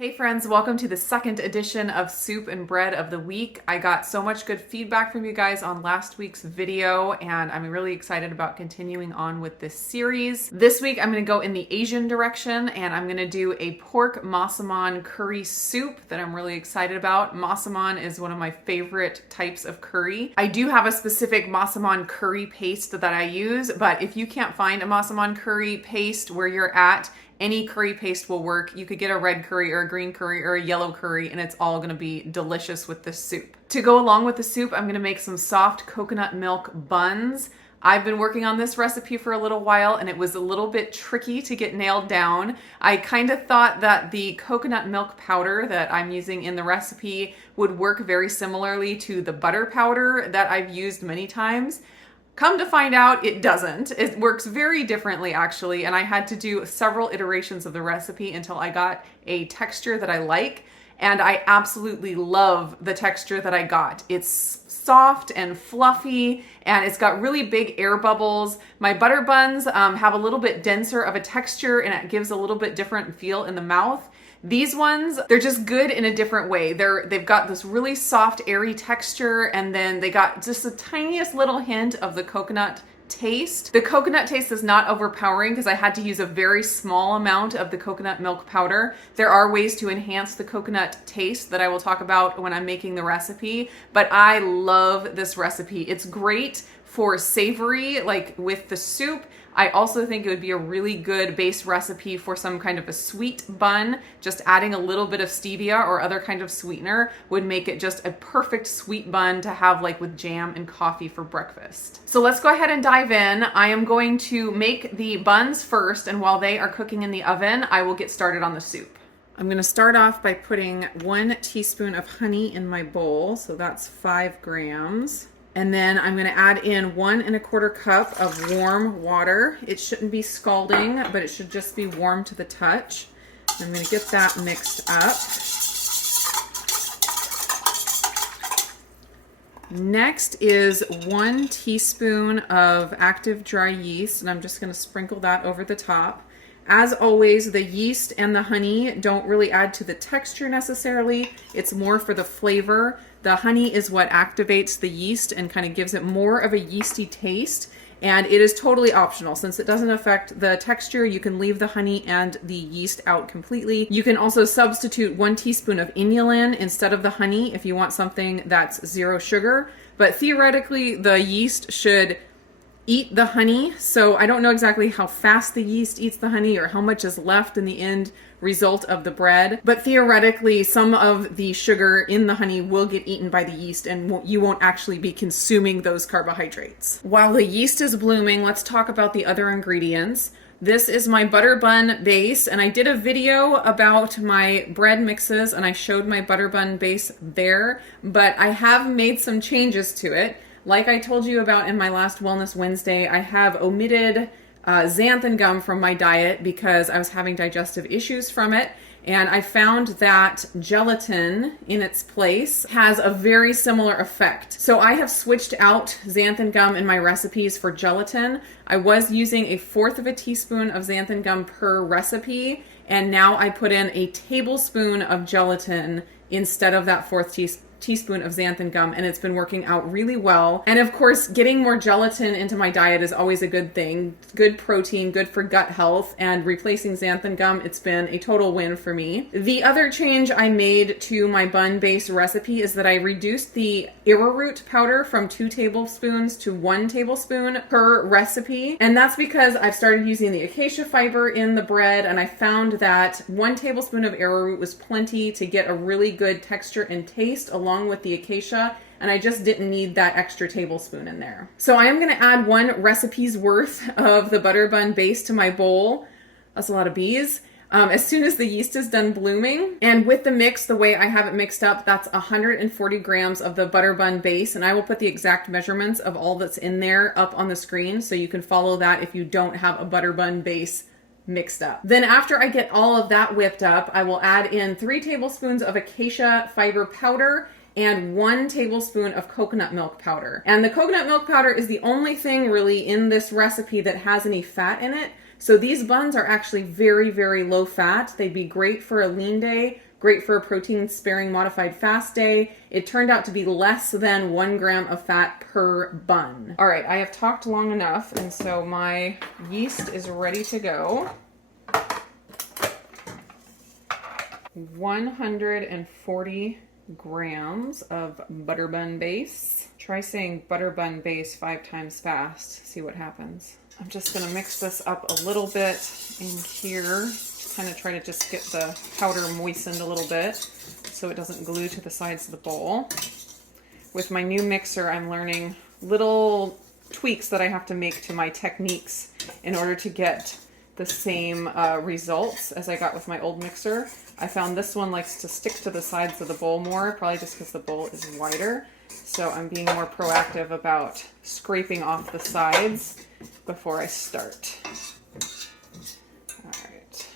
Hey friends, welcome to the second edition of Soup and Bread of the Week. I got so much good feedback from you guys on last week's video, and I'm really excited about continuing on with this series. This week I'm going to go in the Asian direction, and I'm going to do a pork Massamun curry soup that I'm really excited about. Massamun is one of my favorite types of curry. I do have a specific Massamun curry paste that I use, but if you can't find a Massamun curry paste where you're at, any curry paste will work. You could get a red curry or a green curry or a yellow curry, and it's all gonna be delicious with this soup. To go along with the soup, I'm gonna make some soft coconut milk buns. I've been working on this recipe for a little while, and it was a little bit tricky to get nailed down. I kind of thought that the coconut milk powder that I'm using in the recipe would work very similarly to the butter powder that I've used many times. Come to find out, it doesn't. It works very differently, actually, and I had to do several iterations of the recipe until I got a texture that I like, and I absolutely love the texture that I got. It's soft and fluffy, and it's got really big air bubbles. My butter buns have a little bit denser of a texture, and it gives a little bit different feel in the mouth. These ones, they're just good in a different way. They've got this really soft, airy texture, and then they got just the tiniest little hint of the coconut taste. The coconut taste is not overpowering because I had to use a very small amount of the coconut milk powder. There are ways to enhance the coconut taste that I will talk about when I'm making the recipe, but I love this recipe. It's great for savory, like with the soup. I also think it would be a really good base recipe for some kind of a sweet bun. Just adding a little bit of stevia or other kind of sweetener would make it just a perfect sweet bun to have like with jam and coffee for breakfast. So let's go ahead and dive in. I am going to make the buns first, and while they are cooking in the oven, I will get started on the soup. I'm going to start off by putting 1 teaspoon of honey in my bowl, so that's 5 grams. And then I'm going to add in 1 1/4 cup of warm water. It shouldn't be scalding, but it should just be warm to the touch. I'm going to get that mixed up. Next is 1 teaspoon of active dry yeast, and I'm just going to sprinkle that over the top. As always, the yeast and the honey don't really add to the texture necessarily. It's more for the flavor. The honey is what activates the yeast and kind of gives it more of a yeasty taste. And it is totally optional. Since it doesn't affect the texture, you can leave the honey and the yeast out completely. You can also substitute 1 teaspoon of inulin instead of the honey if you want something that's 0 sugar. But theoretically, the yeast should eat the honey, so I don't know exactly how fast the yeast eats the honey or how much is left in the end result of the bread, but theoretically some of the sugar in the honey will get eaten by the yeast, and you won't actually be consuming those carbohydrates. While the yeast is blooming, let's talk about the other ingredients. This is my butter bun base, and I did a video about my bread mixes and I showed my butter bun base there, but I have made some changes to it. Like I told you about in my last Wellness Wednesday, I have omitted xanthan gum from my diet because I was having digestive issues from it, and I found that gelatin in its place has a very similar effect. So I have switched out xanthan gum in my recipes for gelatin. I was using 1/4 teaspoon of xanthan gum per recipe, and now I put in a tablespoon of gelatin instead of that 1/4 teaspoon of xanthan gum, and it's been working out really well. And of course, getting more gelatin into my diet is always a good thing. Good protein, good for gut health, and replacing xanthan gum, it's been a total win for me. The other change I made to my bun base recipe is that I reduced the arrowroot powder from 2 tablespoons to 1 tablespoon per recipe, and that's because I've started using the acacia fiber in the bread, and I found that 1 tablespoon of arrowroot was plenty to get a really good texture and taste along with the acacia, and I just didn't need that extra tablespoon in there. So I am going to add 1 recipe's worth of the butter bun base to my bowl. That's a lot of bees. As soon as the yeast is done blooming. And with the mix, the way I have it mixed up, that's 140 grams of the butter bun base, and I will put the exact measurements of all that's in there up on the screen so you can follow that if you don't have a butter bun base mixed up. Then after I get all of that whipped up, I will add in 3 tablespoons of acacia fiber powder and 1 tablespoon of coconut milk powder. And the coconut milk powder is the only thing really in this recipe that has any fat in it. So these buns are actually very, very low fat. They'd be great for a lean day, great for a protein sparing modified fast day. It turned out to be less than 1 gram of fat per bun. All right, I have talked long enough, and so my yeast is ready to go. 140 grams of butter bun base. Try saying butter bun base 5 times fast. See what happens. I'm just gonna mix this up a little bit in here. Kind of try to just get the powder moistened a little bit so it doesn't glue to the sides of the bowl. With my new mixer, I'm learning little tweaks that I have to make to my techniques in order to get the same results as I got with my old mixer. I found this one likes to stick to the sides of the bowl more, probably just because the bowl is wider. So I'm being more proactive about scraping off the sides before I start. All right.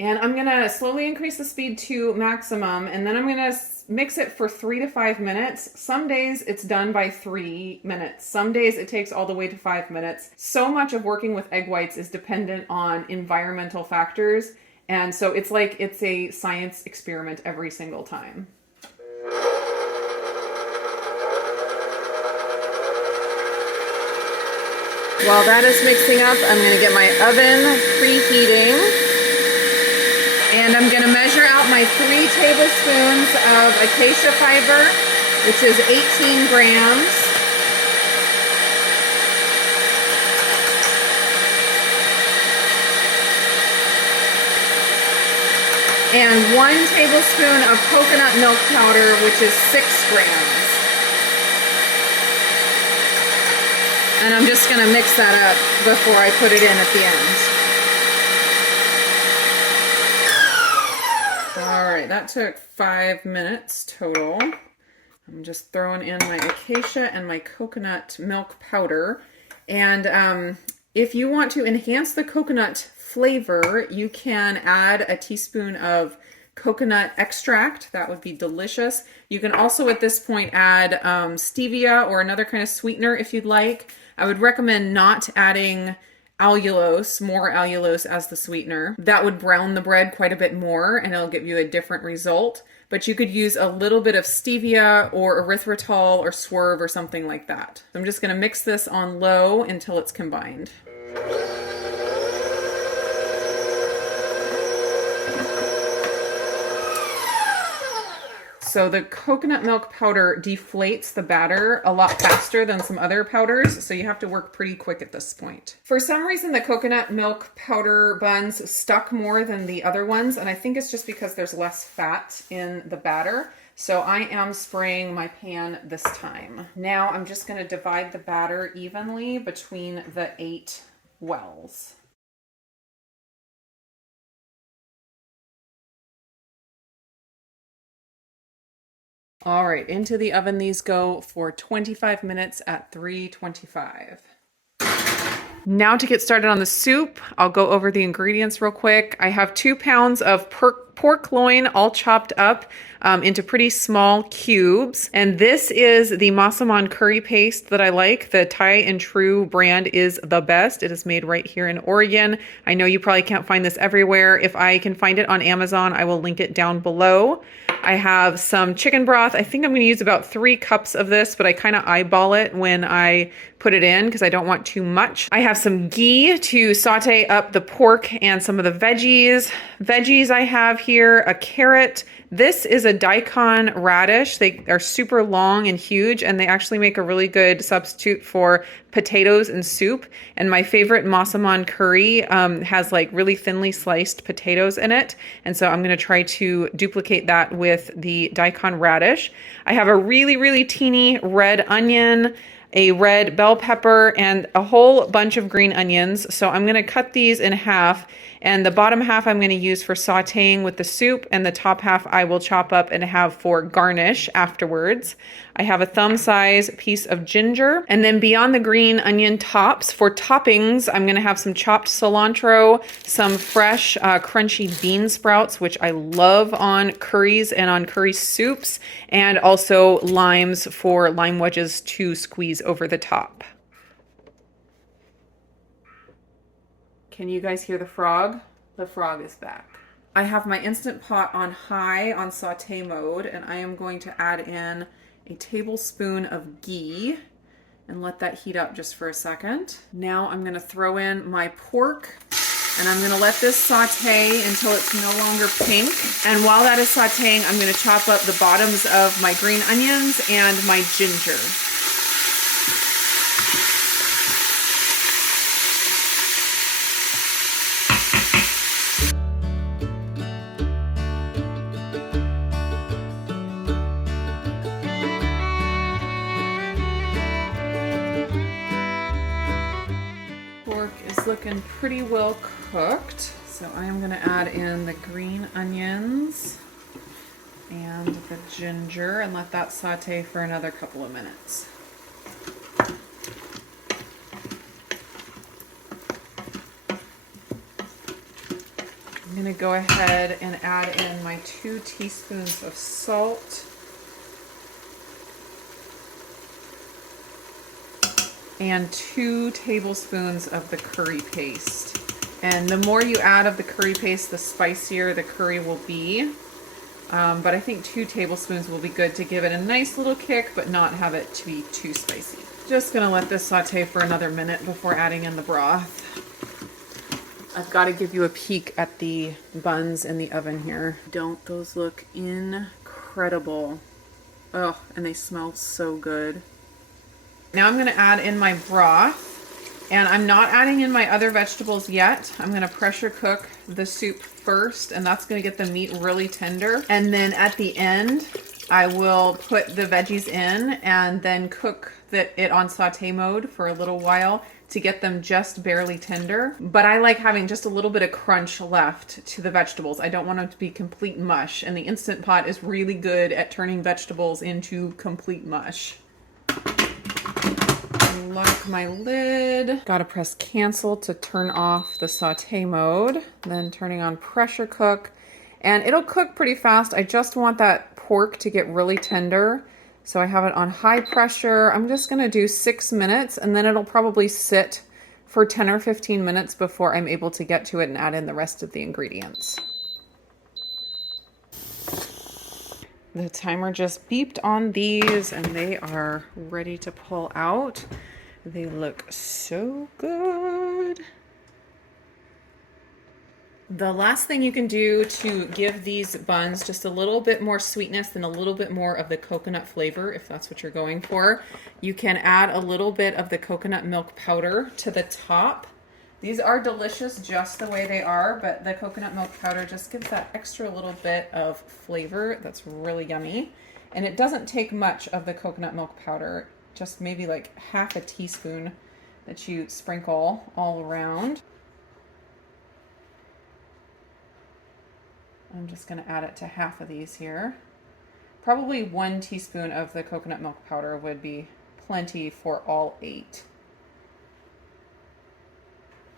And I'm gonna slowly increase the speed to maximum, and then I'm gonna mix it for 3 to 5 minutes. Some days it's done by 3 minutes. Some days it takes all the way to 5 minutes. So much of working with egg whites is dependent on environmental factors. And so it's like it's a science experiment every single time. While that is mixing up, I'm gonna get my oven preheating. And I'm gonna measure out my 3 tablespoons of acacia fiber, which is 18 grams. And 1 tablespoon of coconut milk powder, which is 6 grams. And I'm just gonna mix that up before I put it in at the end. All right, that took 5 minutes total. I'm just throwing in my acacia and my coconut milk powder. And if you want to enhance the coconut flavor, you can add a teaspoon of coconut extract. That would be delicious. You can also at this point add stevia or another kind of sweetener if you'd like. I would recommend not adding allulose, more allulose as the sweetener. That would brown the bread quite a bit more and it'll give you a different result. But you could use a little bit of stevia or erythritol or swerve or something like that. I'm just gonna mix this on low until it's combined. So the coconut milk powder deflates the batter a lot faster than some other powders, so you have to work pretty quick at this point. For some reason, the coconut milk powder buns stuck more than the other ones, and I think it's just because there's less fat in the batter. So I am spraying my pan this time. Now I'm just going to divide the batter evenly between the 8 wells. All right, into the oven these go for 25 minutes at 325. Now to get started on the soup, I'll go over the ingredients real quick. I have 2 pounds of pork loin all chopped up into pretty small cubes. And this is the Massamun curry paste that I like. The Thai and True brand is the best. It is made right here in Oregon. I know you probably can't find this everywhere. If I can find it on Amazon, I will link it down below. I have some chicken broth. I think I'm going to use about 3 cups of this, but I kind of eyeball it when I put it in because I don't want too much. I have some ghee to saute up the pork and some of the veggies. Veggies I have here, a carrot. This is a daikon radish. They are super long and huge, and they actually make a really good substitute for potatoes and soup. And my favorite Massamun curry has like really thinly sliced potatoes in it. And so I'm going to try to duplicate that with the daikon radish. I have a really, really teeny red onion, a red bell pepper, and a whole bunch of green onions. So I'm going to cut these in half, and the bottom half I'm going to use for sauteing with the soup, and the top half I will chop up and have for garnish afterwards. I have a thumb-size piece of ginger. And then beyond the green onion tops, for toppings, I'm gonna have some chopped cilantro, some fresh crunchy bean sprouts, which I love on curries and on curry soups, and also limes for lime wedges to squeeze over the top. Can you guys hear the frog? The frog is back. I have my Instant Pot on high on saute mode, and I am going to add in a tablespoon of ghee and let that heat up just for a second. Now I'm gonna throw in my pork, and I'm gonna let this saute until it's no longer pink. And while that is sauteing, I'm gonna chop up the bottoms of my green onions and my ginger. Looking pretty well cooked, so I am going to add in the green onions and the ginger and let that saute for another couple of minutes. I'm going to go ahead and add in my 2 teaspoons of salt and 2 tablespoons of the curry paste. And the more you add of the curry paste, the spicier the curry will be. But I think 2 tablespoons will be good to give it a nice little kick, but not have it to be too spicy. Just gonna let this saute for another minute before adding in the broth. I've got to give you a peek at the buns in the oven here. Don't those look incredible? Oh, and they smell so good. Now I'm going to add in my broth, and I'm not adding in my other vegetables yet. I'm going to pressure cook the soup first, and that's going to get the meat really tender. And then at the end, I will put the veggies in and then cook it on saute mode for a little while to get them just barely tender. But I like having just a little bit of crunch left to the vegetables. I don't want them to be complete mush, and the Instant Pot is really good at turning vegetables into complete mush. Lock my lid. Gotta press cancel to turn off the saute mode. Then turning on pressure cook. And it'll cook pretty fast. I just want that pork to get really tender. So I have it on high pressure. I'm just gonna do 6 minutes, and then it'll probably sit for 10 or 15 minutes before I'm able to get to it and add in the rest of the ingredients. The timer just beeped on these, and they are ready to pull out. They look so good. The last thing you can do to give these buns just a little bit more sweetness and a little bit more of the coconut flavor, if that's what you're going for, you can add a little bit of the coconut milk powder to the top. These are delicious just the way they are, but the coconut milk powder just gives that extra little bit of flavor that's really yummy. And it doesn't take much of the coconut milk powder, just maybe like half a teaspoon that you sprinkle all around. I'm just going to add it to half of these here. Probably 1 teaspoon of the coconut milk powder would be plenty for all 8.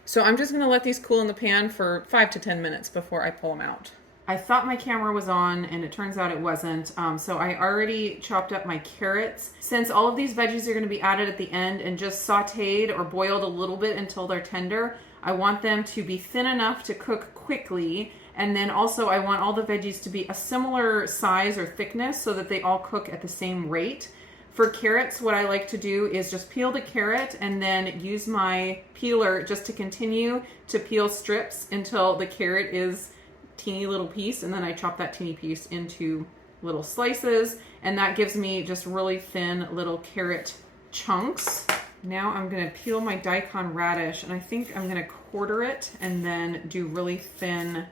So I'm just going to let these cool in the pan for 5 to 10 minutes before I pull them out. I thought my camera was on, and it turns out it wasn't. So I already chopped up my carrots. Since all of these veggies are going to be added at the end and just sauteed or boiled a little bit until they're tender, I want them to be thin enough to cook quickly. And then also I want all the veggies to be a similar size or thickness so that they all cook at the same rate. For carrots, what I like to do is just peel the carrot and then use my peeler just to continue to peel strips until the carrot is teeny little piece, and then I chop that teeny piece into little slices, and that gives me just really thin little carrot chunks. Now I'm going to peel my daikon radish, and I think I'm going to quarter it and then do really thin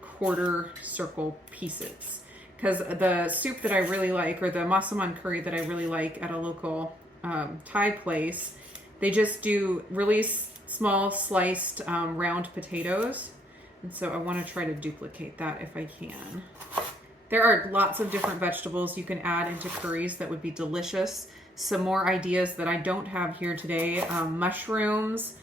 quarter circle pieces. Because the soup that I really like, or the Massamun curry that I really like at a local Thai place, they just do really small sliced round potatoes. And so I want to try to duplicate that if I can. There are lots of different vegetables you can add into curries that would be delicious. Some more ideas that I don't have here today. Mushrooms,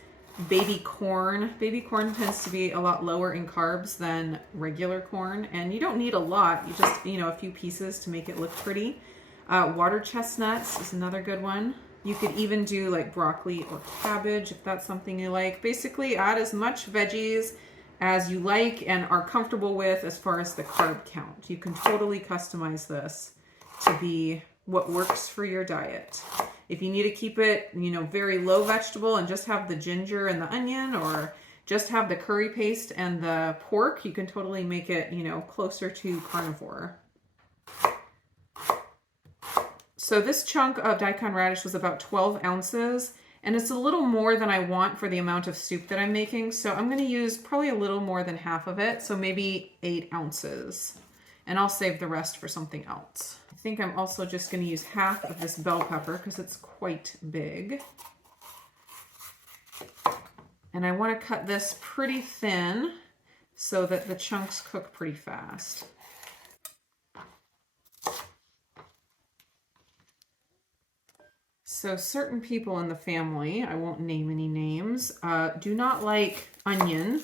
baby corn. Baby corn tends to be a lot lower in carbs than regular corn, and you don't need a lot. You just, a few pieces to make it look pretty. Water chestnuts is another good one. You could even do like broccoli or cabbage if that's something you like. Basically, add as much veggies as you like and are comfortable with as far as the carb count. You can totally customize this to be what works for your diet. If you need to keep it, very low vegetable and just have the ginger and the onion, or just have the curry paste and the pork, you can totally make it, closer to carnivore. So this chunk of daikon radish was about 12 ounces, and it's a little more than I want for the amount of soup that I'm making. So I'm going to use probably a little more than half of it, so maybe 8 ounces. And I'll save the rest for something else. I think I'm also just going to use half of this bell pepper because it's quite big. And I want to cut this pretty thin so that the chunks cook pretty fast. So certain people in the family, I won't name any names, do not like onion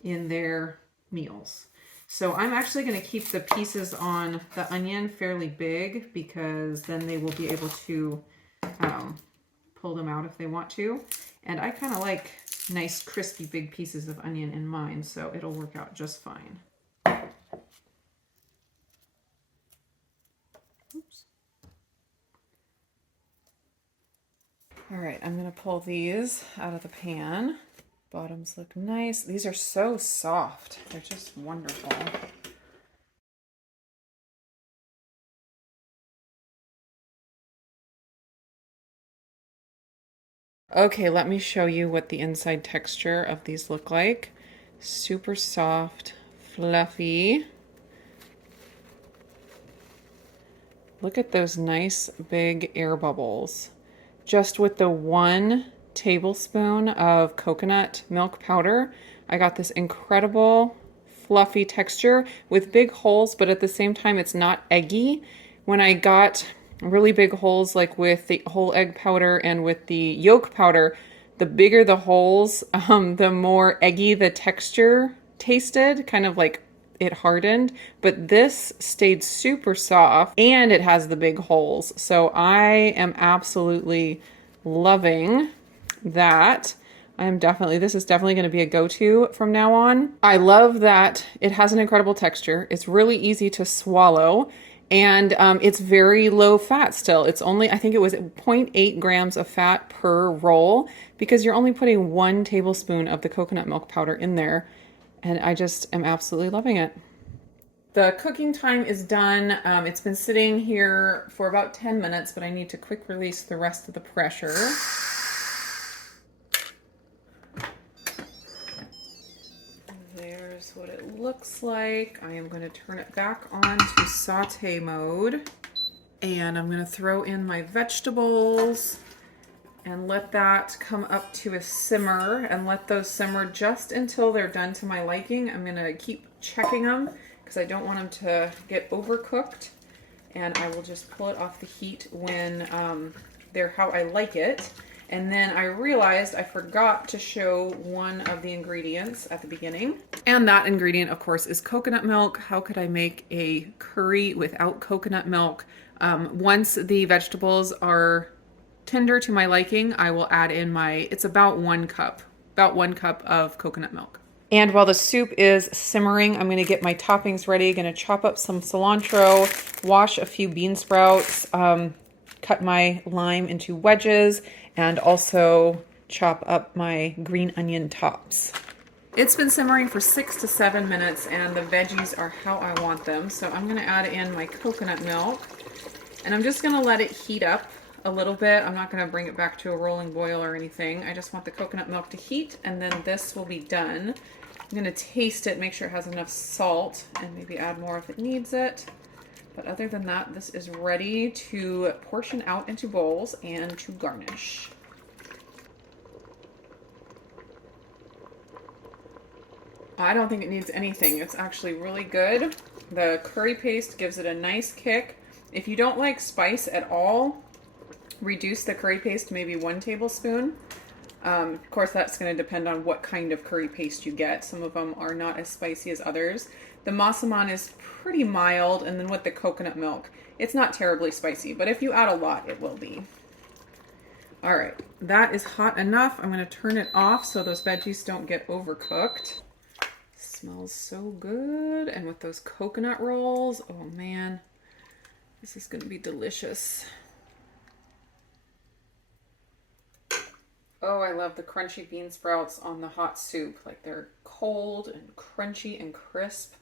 in their meals. So I'm actually going to keep the pieces on the onion fairly big because then they will be able to pull them out if they want to. And I kind of like nice crispy big pieces of onion in mine, so it'll work out just fine. Oops. All right, I'm going to pull these out of the pan. Bottoms look nice. These are so soft. They're just wonderful. Okay, let me show you what the inside texture of these look like. Super soft, fluffy. Look at those nice big air bubbles. Just with the 1 tablespoon of coconut milk powder, I got this incredible fluffy texture with big holes, but at the same time it's not eggy. When I got really big holes like with the whole egg powder and with the yolk powder, the bigger the holes, the more eggy the texture tasted, kind of like it hardened, but this stayed super soft and it has the big holes. So I am absolutely loving that. This is definitely going to be a go-to from now on. I love that it has an incredible texture. It's really easy to swallow, and it's very low fat still. It's only, I think it was 0.8 grams of fat per roll because you're only putting 1 tablespoon of the coconut milk powder in there. And I just am absolutely loving it. The cooking time is done. It's been sitting here for about 10 minutes, but I need to quick release the rest of the pressure. There's what it looks like. I am going to turn it back on to saute mode. And I'm going to throw in my vegetables and let that come up to a simmer and let those simmer just until they're done to my liking. I'm going to keep checking them because I don't want them to get overcooked, and I will just pull it off the heat when they're how I like it. And then I realized I forgot to show one of the ingredients at the beginning. And that ingredient, of course, is coconut milk. How could I make a curry without coconut milk? Once the vegetables are tender to my liking, I will add in it's about 1 cup of coconut milk. And while the soup is simmering, I'm going to get my toppings ready. Going to chop up some cilantro, wash a few bean sprouts, cut my lime into wedges, and also chop up my green onion tops. It's been simmering for 6 to 7 minutes, and the veggies are how I want them. So I'm going to add in my coconut milk, and I'm just going to let it heat up a little bit. I'm not going to bring it back to a rolling boil or anything. I just want the coconut milk to heat, and then this will be done. I'm going to taste it, make sure it has enough salt, and maybe add more if it needs it. But other than that, this is ready to portion out into bowls and to garnish. I don't think it needs anything. It's actually really good. The curry paste gives it a nice kick. If you don't like spice at all, reduce the curry paste to maybe 1 tablespoon. Of course, that's going to depend on what kind of curry paste you get. Some of them are not as spicy as others. The Massamun is pretty mild, and then with the coconut milk, it's not terribly spicy, but if you add a lot, it will be. All right, that is hot enough. I'm going to turn it off so those veggies don't get overcooked. Smells so good. And with those coconut rolls, oh man, this is going to be delicious. Oh, I love the crunchy bean sprouts on the hot soup. Like, they're cold and crunchy and crisp.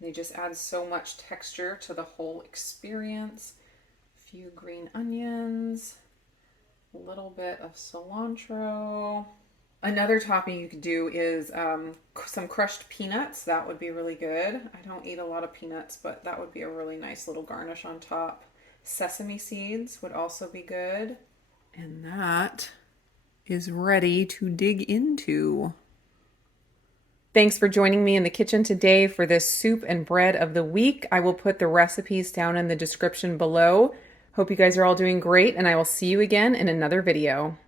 They just add so much texture to the whole experience. A few green onions, a little bit of cilantro. Another topping you could do is some crushed peanuts. That would be really good. I don't eat a lot of peanuts, but that would be a really nice little garnish on top. Sesame seeds would also be good. And that is ready to dig into. Thanks for joining me in the kitchen today for this soup and bread of the week. I will put the recipes down in the description below. Hope you guys are all doing great, and I will see you again in another video.